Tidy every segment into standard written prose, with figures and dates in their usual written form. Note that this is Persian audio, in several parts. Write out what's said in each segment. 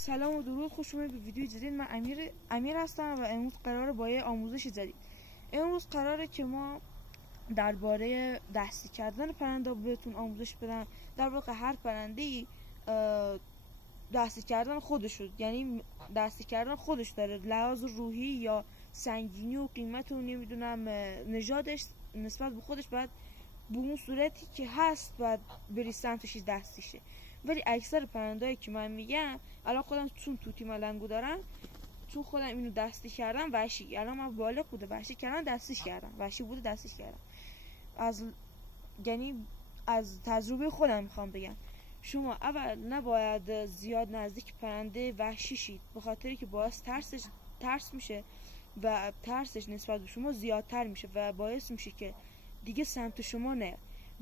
سلام و درود، خوش اومدید به ویدیو جدید. من امیر هستم و امروز قراره با یه آموزش جدید. امروز قراره که ما درباره دستی کردن پرنده بهتون آموزش بدم. در واقع هر پرنده‌ای دستی کردن خودش، یعنی دستی کردن خودش داره، لحاظ روحی یا سنگینی و قیمت و نمیدونم نژادش نسبت به خودش باید به اون صورتی که هست باید بری سمتش دستی شه. ولی اکثر پرنده‌ای که من میگم الان خودم چون توتی ملنگو دارم، چون خودم اینو دستی کردم وحشی، الان من بالغ بوده وحشی کردم دستیش کردم، وحشی بوده دستیش کردم. از تجربه خودم میخوام بگم شما اول نباید زیاد نزدیک پرنده وحشی شید، به خاطری که باعث ترس میشه و ترسش نسبت به شما زیادتر میشه و باعث میشه که دیگه سمت شما نه.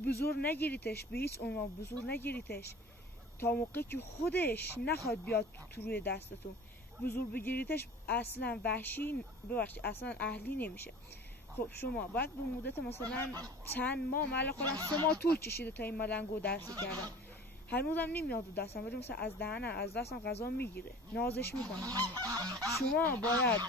بزرگ نگیریدش، به هیچ عنوان بزرگ نگیریدش تا موقعی که خودش نخواد بیاد تو روی دستتون. بزرگ بگیریدش اصلا وحشی، ببخشید اصلا اهلی نمیشه. خب شما باید به مدت مثلا چند ماه، من خودم 3 ماه طول کشیده تا این ملنگو دستی کردم، هنوزم نمیاد تو دستم، ولی مثلا از دستم غذا میگیره، نازش میکنم. شما باید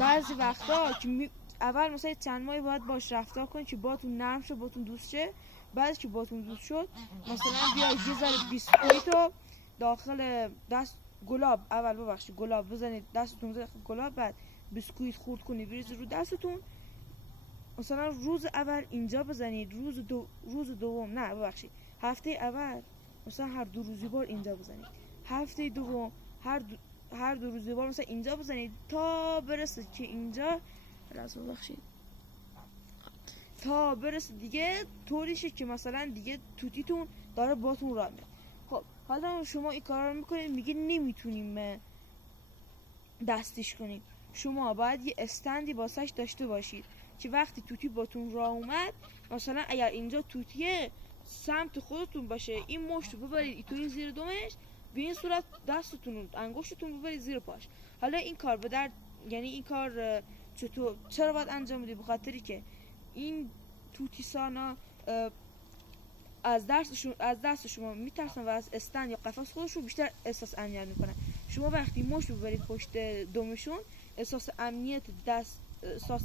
بعضی وقتا که اول مثلا چند ماهی باید باش رفتار کنید که باتون نرم شه، باتون دوست شه. بعدش که باتون دوست شد مثلا بیاید یه ذره بیسکویتو داخل دست گلاب، گلاب بزنید دستتون داخل گلاب، بعد بیسکویت خورد کنید بریزید رو دستتون. مثلا روز اول اینجا بزنید، هفته اول مثلا هر 2 روزی بار اینجا بزنید، هفته دوم هر 2 روزی بار مثلا اینجا بزنید تا برسه که اینجا تا برسه دیگه طوریشه که مثلا دیگه توتیتون داره باتون راه میاد. خب حالا شما این کارا رو میکنید، میگه نمیتونیم دستیش کنیم. شما باید یه استندی واسش داشته باشید که وقتی توتی باتون راه اومد، مثلا اگر اینجا توتیه سمت خودتون باشه، این مشت رو ببرید تو این زیر دومش، به این صورت دستتون انگشتتون ببرید زیر پاش. حالا این کار یعنی این کار چرا باید انجام بدید؟ به خاطری که این توتیسانا از دست شما میترسن و از استند یا قفس خودشون بیشتر احساس امنیت میکنن. شما وقتی مشت ببرید پشت دمشون، احساس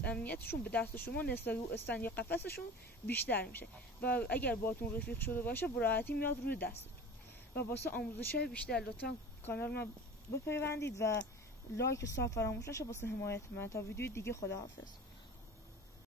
امنیتشون به دست شما نسبت به استند یا قفسشون بیشتر میشه و اگر باتون رفیق شده باشه براحتی میاد روی دستتون. و واسه آموزش‌های بیشتر لطفا کانال ما بپیوندید و لایک و ساب فراموش نشه واسه حمایت من. تا ویدیو دیگه، خداحافظ.